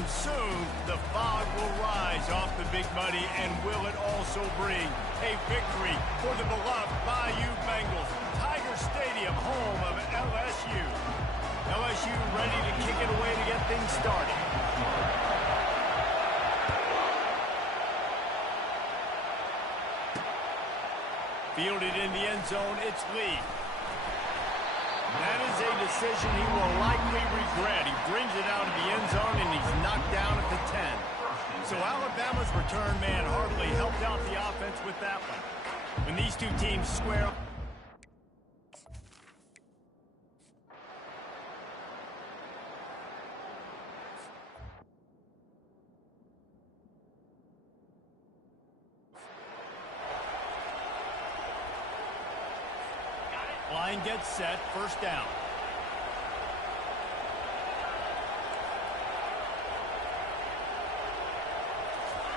And soon, the fog will rise off the Big Muddy, and will it also bring a victory for the beloved Bayou Bengals. Tiger Stadium, home of LSU. LSU ready to kick it away to get things started. Fielded in the end zone, it's Lee. That is a decision he will likely regret. He brings it out of the end zone, and he's knocked down at the 10. So Alabama's return man hardly helped out the offense with that one. When these two teams square up, line gets set, first down.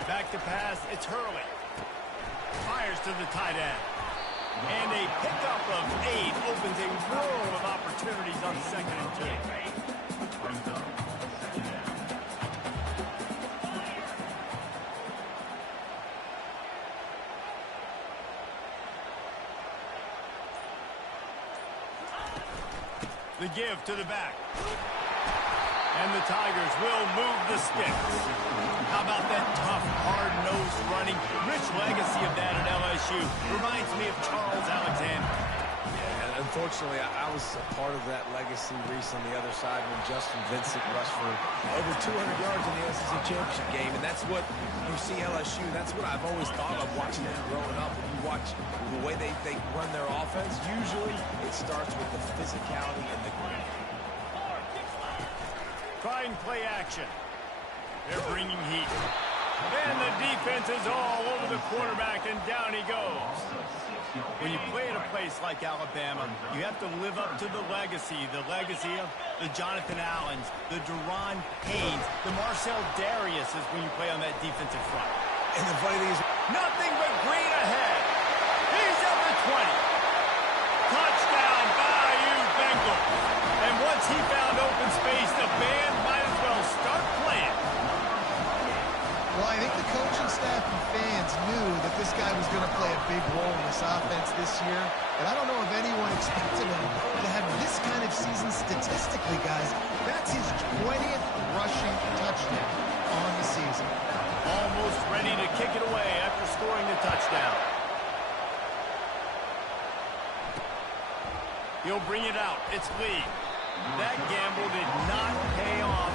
Back to pass, it's Hurley. Fires to the tight end. And a pickup of 8 opens a world of opportunities on 2nd and 2. The give to the back. And the Tigers will move the sticks. How about that tough, hard-nosed running? Rich legacy of that at LSU. Reminds me of Charles Alexander. Yeah, unfortunately, I was a part of that legacy, Reese, on the other side when Justin Vincent rushed for over 200 yards in the SEC Championship game. And that's what you see LSU. That's what I've always thought of watching them growing up. When you watch the way they run their offense, usually it starts with the physicality and the grit. Try and play action. They're bringing heat. And the defense is all over the quarterback, and down he goes. When you play at a place like Alabama, you have to live up to the legacy of the Jonathan Allens, the Deron Haynes, the Marcel Dariuses when you play on that defensive front. And the funny thing is, nothing but green ahead. He's at the 20. Touchdown, Bayou Bengals. And once he found open space, the band might as well start playing. Well, I think the coaching staff and fans knew that this guy was going to play a big role in this offense this year. But I don't know if anyone expected him to have this kind of season statistically, guys. That's his 20th rushing touchdown on the season. Almost ready to kick it away after scoring the touchdown. He'll bring it out. It's Lee. That gamble did not pay off.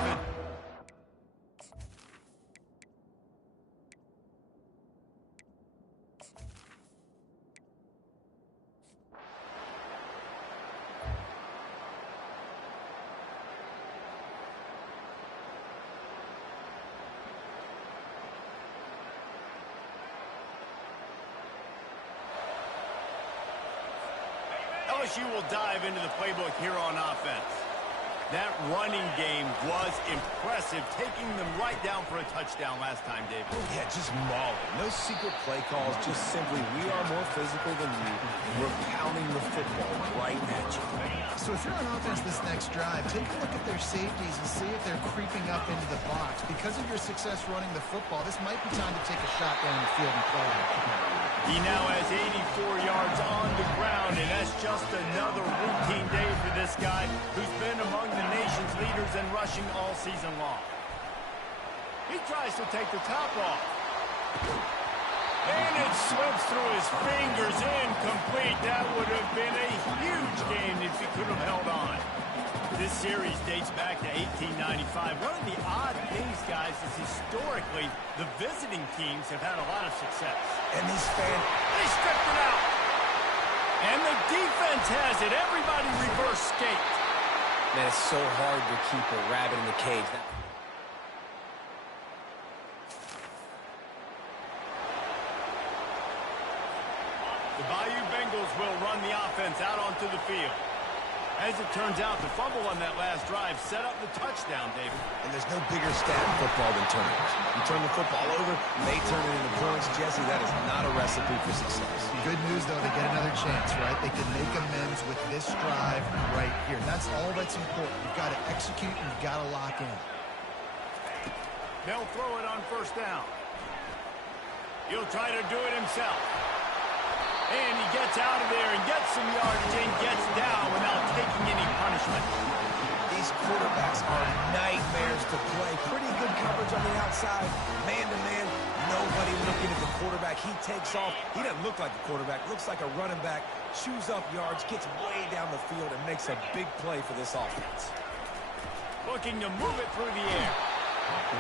LSU will dive into the playbook here on offense. That running game was impressive, taking them right down for a touchdown last time, David. oh, yeah, just mauling. No secret play calls, just simply, we are more physical than you. We're pounding the football right at you. So if you're on offense this next drive, take a look at their safeties and see if they're creeping up into the box. Because of your success running the football, this might be time to take a shot down the field and play. He now has 84 yards on the ground, and that's just another routine day for this guy who's been among the nation's leaders in rushing all season long. He tries to take the top off. And it slips through his fingers, incomplete. That would have been a huge gain if he could have held on. This series dates back to 1895. One of the odd things, guys, is historically the visiting teams have had a lot of success. And these fans, they stripped it out. And the defense has it. Everybody reverse skate. man, it's so hard to keep a rabbit in the cage. The Bayou Bengals will run the offense out onto the field. As it turns out, the fumble on that last drive set up the touchdown, David. And there's no bigger stat in football than turnovers. You turn the football over, they turn it into points. Jesse, that is not a recipe for success. Good news, though, they get another chance, right? They can make amends with this drive right here. That's all that's important. You've got to execute and you've got to lock in. They'll throw it on first down. He'll try to do it himself. And he gets out of there and gets some yardage and gets down without taking any punishment. These quarterbacks are nightmares to play. Pretty good coverage on the outside. Man-to-man, nobody looking at the quarterback. He takes off. He doesn't look like the quarterback. Looks like a running back. Chews up yards, gets way down the field, and makes a big play for this offense. Looking to move it through the air.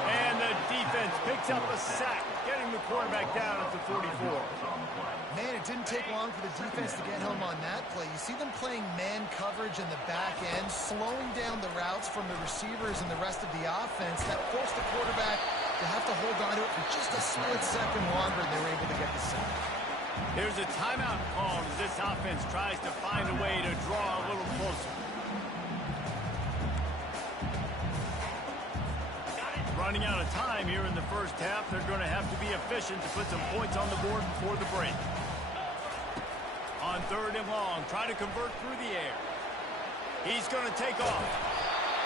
And the defense picks up a sack, getting the quarterback down at the 44. Man, it didn't take long for the defense to get home on that play. You see them playing man coverage in the back end, slowing down the routes from the receivers and the rest of the offense. That forced the quarterback to have to hold on to it for just a split second longer, and they were able to get the sack. There's a timeout called as this offense tries to find a way to draw a little closer. Running out of time here in the first half, they're going to have to be efficient to put some points on the board before the break. On 3rd and long, try to convert through the air. He's going to take off.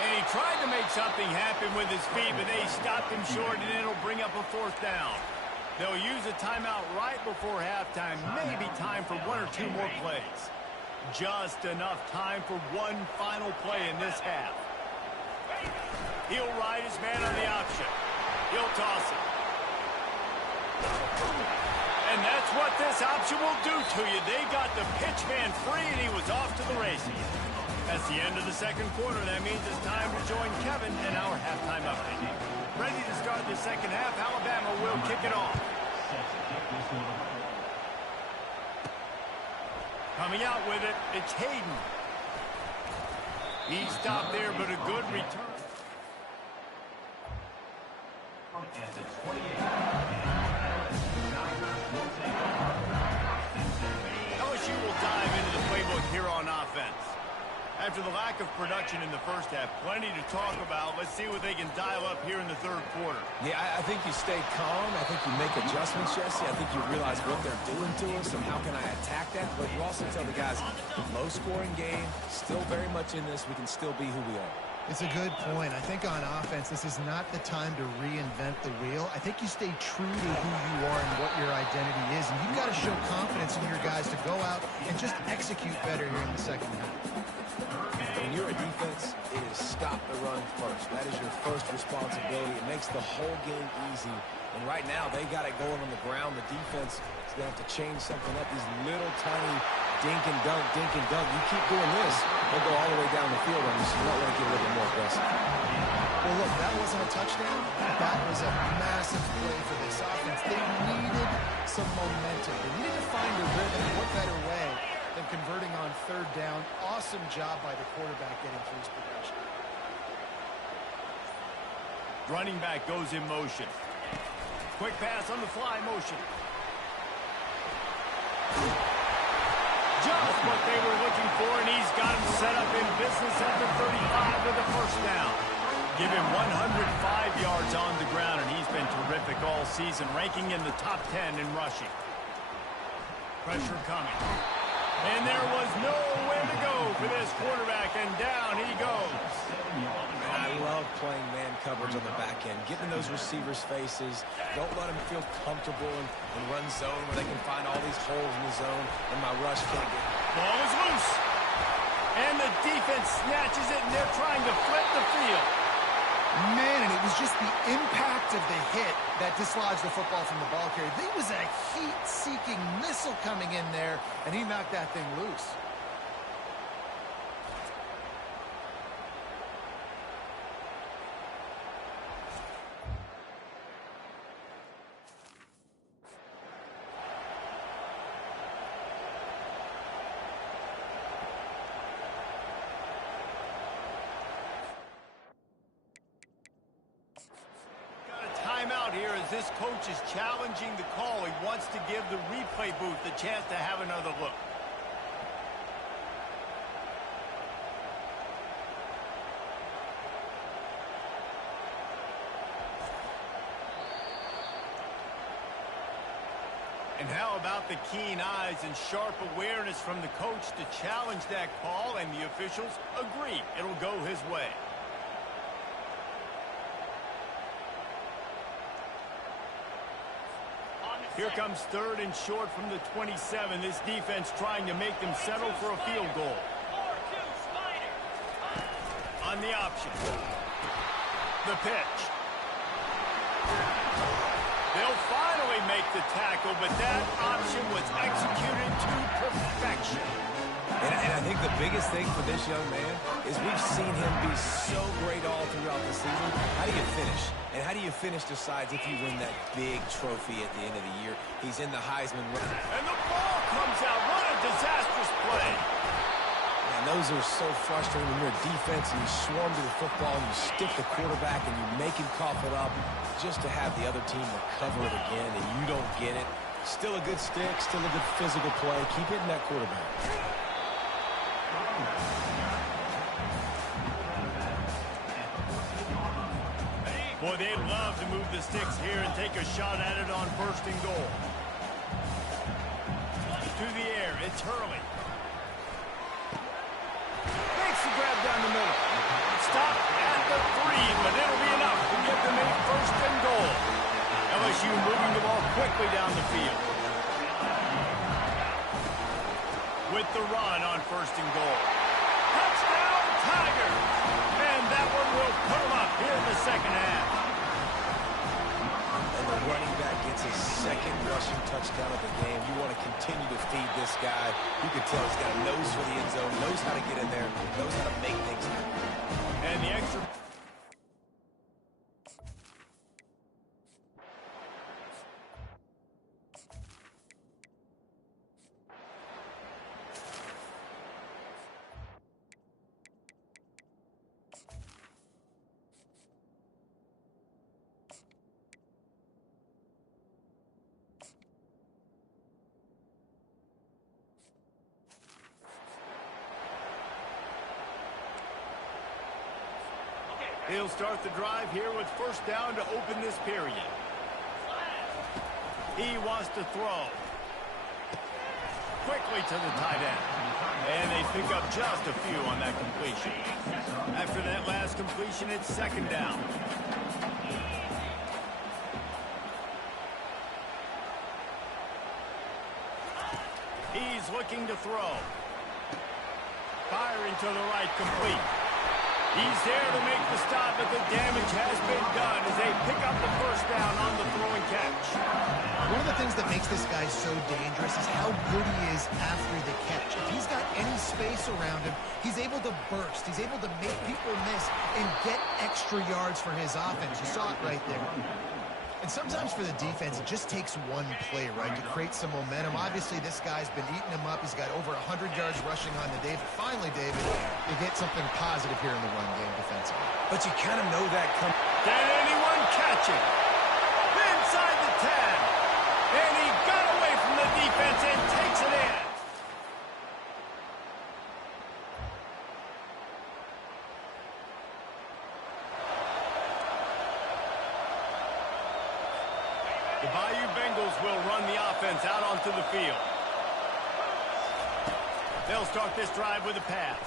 And he tried to make something happen with his feet, but they stopped him short, and it'll bring up a 4th down. They'll use a timeout right before halftime, maybe time for 1 or 2 more plays. Just enough time for one final play in this half. He'll ride his man on the option. He'll toss it. And that's what this option will do to you. They got the pitch man free, and he was off to the races. That's the end of the second quarter. That means it's time to join Kevin in our halftime update. Ready to start the second half. Alabama will kick it off. Coming out with it, it's Hayden. He stopped there, but a good return. LSU will dive into the playbook here on offense. After the lack of production in the first half, plenty to talk about. Let's see what they can dial up here in the 3rd quarter. Yeah, I think you stay calm. I think you make adjustments, Jesse. I think you realize what they're doing to us and how can I attack that. But you also tell the guys, low-scoring game, still very much in this. We can still be who we are. It's a good point. I think on offense, this is not the time to reinvent the wheel. I think you stay true to who you are and what your identity is. And you've got to show confidence in your guys to go out and just execute better here in the second half. When you're a defense, it is stop the run first. That is your first responsibility. It makes the whole game easy. And right now, they got it going on the ground. The defense is going to have to change something up. These little tiny dink and dunk, dink and dunk. You keep doing this, they'll go all the way down the field on you, so you might want to get a little bit more aggressive. Well, look, that wasn't a touchdown. That was a massive play for this offense. They needed some momentum. They needed to find a rhythm. What better way than converting on 3rd down? Awesome job by the quarterback getting through his progression. Running back goes in motion. Quick pass on the fly motion. Just what they were looking for, and he's got him set up in business at the 35 with the 1st down. Give him 105 yards on the ground, and he's been terrific all season, ranking in the top 10 in rushing. Pressure coming. And there was nowhere to go for this quarterback, and down he goes. Man, I love playing man coverage on the back end, getting those receivers' faces. Don't let them feel comfortable in run zone where they can find all these holes in the zone, and my rush can't get it. Ball is loose. And the defense snatches it, and they're trying to flip the field. Man, and it was just the impact of the hit that dislodged the football from the ball carrier. There was a heat-seeking missile coming in there, and he knocked that thing loose. Out here as this coach is challenging the call. He wants to give the replay booth the chance to have another look. And how about the keen eyes and sharp awareness from the coach to challenge that call, and the officials agree it'll go his way. Here comes 3rd and short from the 27. This defense trying to make them settle for a field goal. On the option. The pitch. They'll finally make the tackle, but that option was executed to perfection. And I think the biggest thing for this young man is we've seen him be so great all throughout the season. How do you finish? And how do you finish decides if you win that big trophy at the end of the year. He's in the Heisman running. And the ball comes out. What a disastrous play. And those are so frustrating when you're a defense and you swarm to the football and you stick the quarterback and you make him cough it up just to have the other team recover it again and you don't get it. Still a good stick, still a good physical play. Keep hitting that quarterback. Boy, they'd love to move the sticks here and take a shot at it on 1st and goal. To the air, it's Hurley. Makes the grab down the middle. Stop at the 3, but it'll be enough to get them a 1st and goal. LSU moving the ball quickly down the field. With the run on 1st and goal. Touchdown, Tigers! And that one will put them up here in the 2nd half. And the running back gets his 2nd rushing touchdown of the game. You want to continue to feed this guy. You can tell he's got a nose for the end zone, knows how to get in there, knows how to make things happen. And the extra... He'll start the drive here with 1st down to open this period. He wants to throw. Quickly to the tight end. And they pick up just a few on that completion. After that last completion, it's 2nd down. He's looking to throw. Firing to the right, complete. He's there to make the stop, but the damage has been done as they pick up the 1st down on the throw and catch. One of the things that makes this guy so dangerous is how good he is after the catch. If he's got any space around him, he's able to burst. He's able to make people miss and get extra yards for his offense. You saw it right there. And sometimes for the defense, it just takes one play, right, to create some momentum. Obviously, this guy's been eating him up. He's got over 100 yards rushing on the day. But finally, David, you get something positive here in the run game defensively. But you kind of know that coming. Can anyone catch it? Inside the 10. And he got away from the defense and takes it in. The Bayou Bengals will run the offense out onto the field. They'll start this drive with a pass.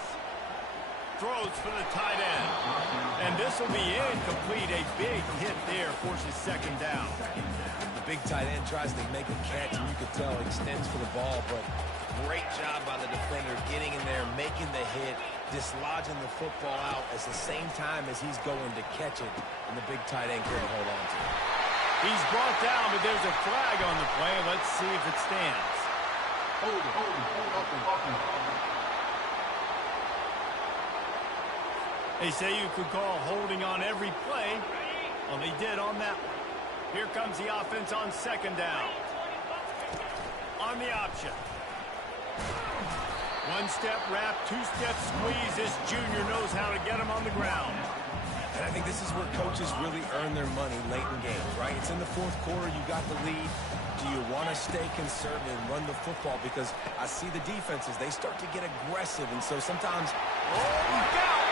Throws for the tight end. And this will be incomplete. A big hit there forces 2nd down. The big tight end tries to make a catch, and you can tell he extends for the ball, but great job by the defender getting in there, making the hit, dislodging the football out at the same time as he's going to catch it, and the big tight end couldn't hold on to it. He's brought down, but there's a flag on the play. Let's see if it stands. They say you could call holding on every play. Well, they did on that one. Here comes the offense on 2nd down. On the option. 1-step wrap, 2-step squeeze. This junior knows how to get him on the ground. And I think this is where coaches really earn their money late in games, right? It's in the 4th quarter. You got the lead. Do you want to stay conservative and run the football? Because I see the defenses, they start to get aggressive. And so sometimes... Oh, out!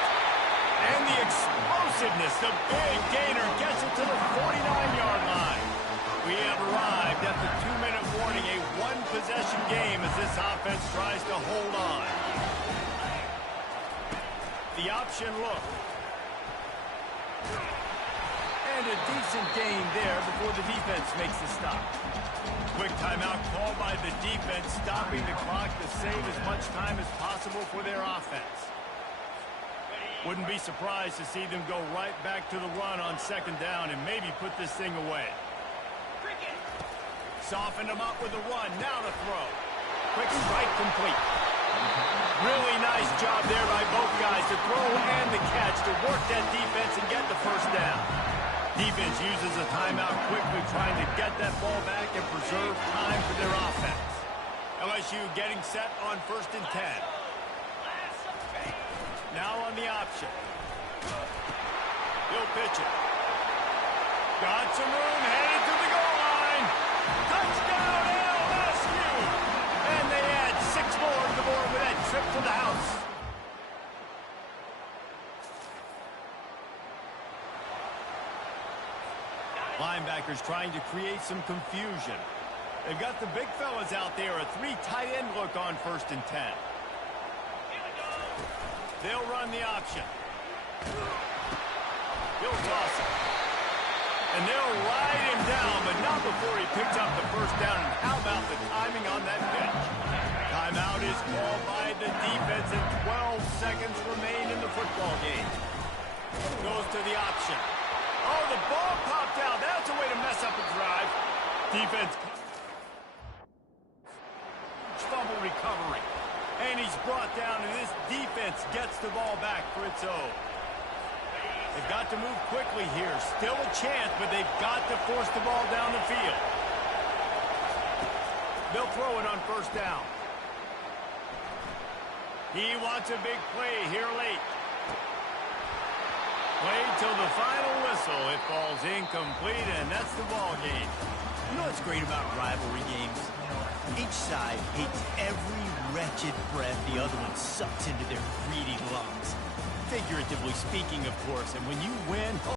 And the explosiveness, the big gainer gets it to the 49-yard line. We have arrived at the 2-minute warning, a 1-possession game as this offense tries to hold on. The option look. And a Decent gain there before the defense makes the stop. Quick timeout called by the defense, stopping the clock to save as much time as possible for their offense. Wouldn't be surprised to see them go right back to the run on second down and maybe put this thing away. Softened them up with the run. Now to throw. Quick strike complete. Really nice job there by both guys to throw and the catch to work that defense and get the first down. Defense uses a timeout quickly, trying to get that ball back and preserve time for their offense. LSU getting set on 1st and 10. Now on the option. He'll pitch it. Got some room, headed to the goal line. Touchdown, LSU! And they add 6 more to the board with that trip to the house. Linebackers trying to create some confusion. They've got the big fellas out there, a 3 tight end look on 1st and 10. They'll run the option. He'll toss it. And they'll ride him down, but not before he picks up the first down. And how about the timing on that pitch? Timeout is called by the defense, and 12 seconds remain in the football game. Goes to the option. Oh, the ball popped out. That's a way to mess up a drive. Defense. Fumble recovery. And he's brought down, and this defense gets the ball back for its own. They've got to move quickly here. Still a chance, but they've got to force the ball down the field. They'll throw it on 1st down. He wants a big play here late. Played till the final whistle. It falls incomplete, and that's the ball game. You know what's great about rivalry games? Each side hates every wretched breath the other one sucks into their greedy lungs. Figuratively speaking, of course, and when you win...